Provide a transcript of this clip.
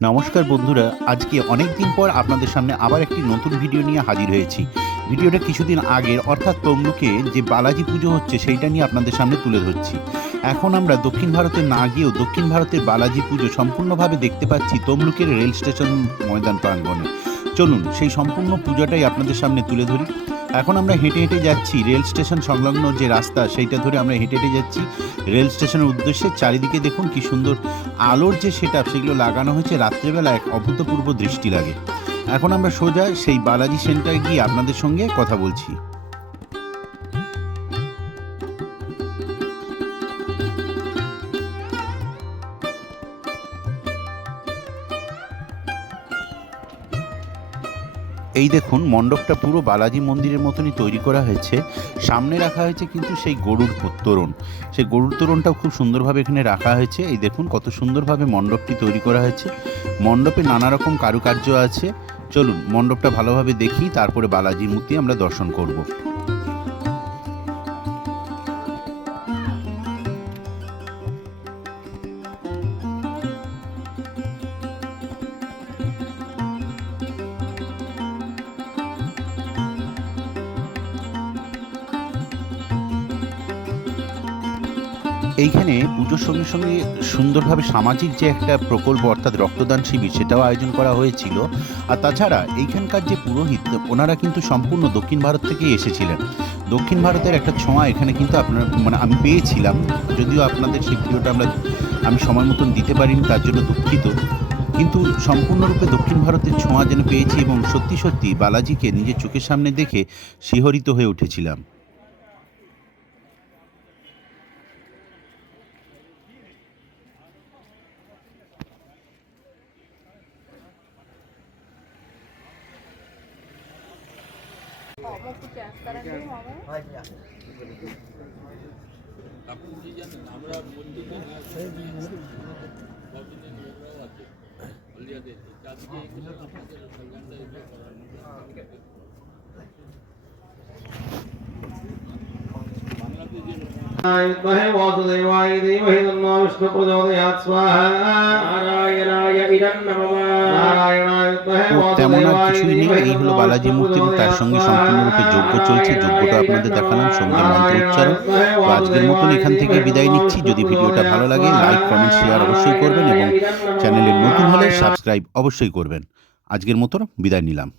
নমস্কার বন্ধুরা, আজকে অনেক দিন পর আপনাদের সামনে আবার একটি নতুন ভিডিও নিয়ে হাজির হয়েছি। ভিডিওটা কিছুদিন আগের অর্থাৎ তমলুকে যে বালাজি পুজো হচ্ছে সেইটা নিয়ে আপনাদের সামনে তুলে ধরছি। এখন আমরা দক্ষিণ ভারতে না গিয়েও দক্ষিণ ভারতের বালাজি পুজো সম্পূর্ণভাবে দেখতে পাচ্ছি তমলুকের রেল স্টেশন ময়দান প্রাঙ্গণে। চলুন সেই সম্পূর্ণ পুজোটাই আপনাদের সামনে তুলে ধরি। এখন আমরা হেঁটে হেঁটে যাচ্ছি রেল স্টেশন সংলগ্ন যে রাস্তা সেইটা ধরে আমরা হেঁটে হেঁটে যাচ্ছি রেল স্টেশনের উদ্দেশ্যে। চারিদিকে দেখুন কি সুন্দর আলোর যে সেটআপ সেগুলো লাগানো হয়েছে, রাত্রেবেলা এক অভূতপূর্ব দৃষ্টি লাগে। এখন আমরা সোজা সেই বালাজি সেন্টারে গিয়ে আপনাদের সঙ্গে কথা বলছি। এই দেখুন মণ্ডপটা পুরো বালাজি মন্দিরের মতনই তৈরি করা হয়েছে। সামনে রাখা হয়েছে কিন্তু সেই গরুর তোরণ, সেই গরুর তোরণটাও খুব সুন্দরভাবে এখানে রাখা হয়েছে। এই দেখুন কত সুন্দরভাবে মণ্ডপটি তৈরি করা হয়েছে। মণ্ডপে নানা রকম কারুকার্য আছে। চলুন মণ্ডপটা ভালোভাবে দেখি, তারপরে বালাজির মূর্তি আমরা দর্শন করব। এইখানে পুজোর সঙ্গে সঙ্গে সুন্দরভাবে সামাজিক যে একটা প্রকল্প অর্থাৎ রক্তদান শিবির সেটাও আয়োজন করা হয়েছিল। আর তাছাড়া এইখানকার যে পুরোহিত ওনারা কিন্তু সম্পূর্ণ দক্ষিণ ভারত থেকেই এসেছিলেন। দক্ষিণ ভারতের একটা ছোঁয়া এখানে কিন্তু আপনার আমি পেয়েছিলাম। যদিও আপনাদের সেই ভিডিওটা আমি সময় মতন দিতে পারিনি, তার জন্য দুঃখিত। কিন্তু সম্পূর্ণরূপে দক্ষিণ ভারতের ছোঁয়া যেন পেয়েছি এবং সত্যি সত্যি বালাজিকে নিজের চোখের সামনে দেখে শিহরিত হয়ে উঠেছিলাম। আপনি জানেন আমরা মন্দিরে আছে হলিয়াদের চারদিকে এগুলো আপনাদের সরকারটা এগুলো महे वासुदेवाय धीमहि तन्नो विष्णु प्रचोदयात् स्वाहा नारायणाय इदं नमः नारायणाय महे তেমন আর वासुदेवाय কিছুই নেই। এই হলো বালাজি মূর্তি এবং তার সঙ্গে সম্পূর্ণরূপে যজ্ঞ চলছে। যজ্ঞটা আপনাদের দেখালাম, সঙ্গে মন্ত্র উচ্চারণ। তো আজকের মতন এখান থেকে বিদায় নিচ্ছি। যদি ভিডিওটা ভালো লাগে লাইক কমেন্ট শেয়ার অবশ্যই করবেন এবং চ্যানেলে নতুন হলে সাবস্ক্রাইব অবশ্যই করবেন। আজকের মতন বিদায় নিলাম।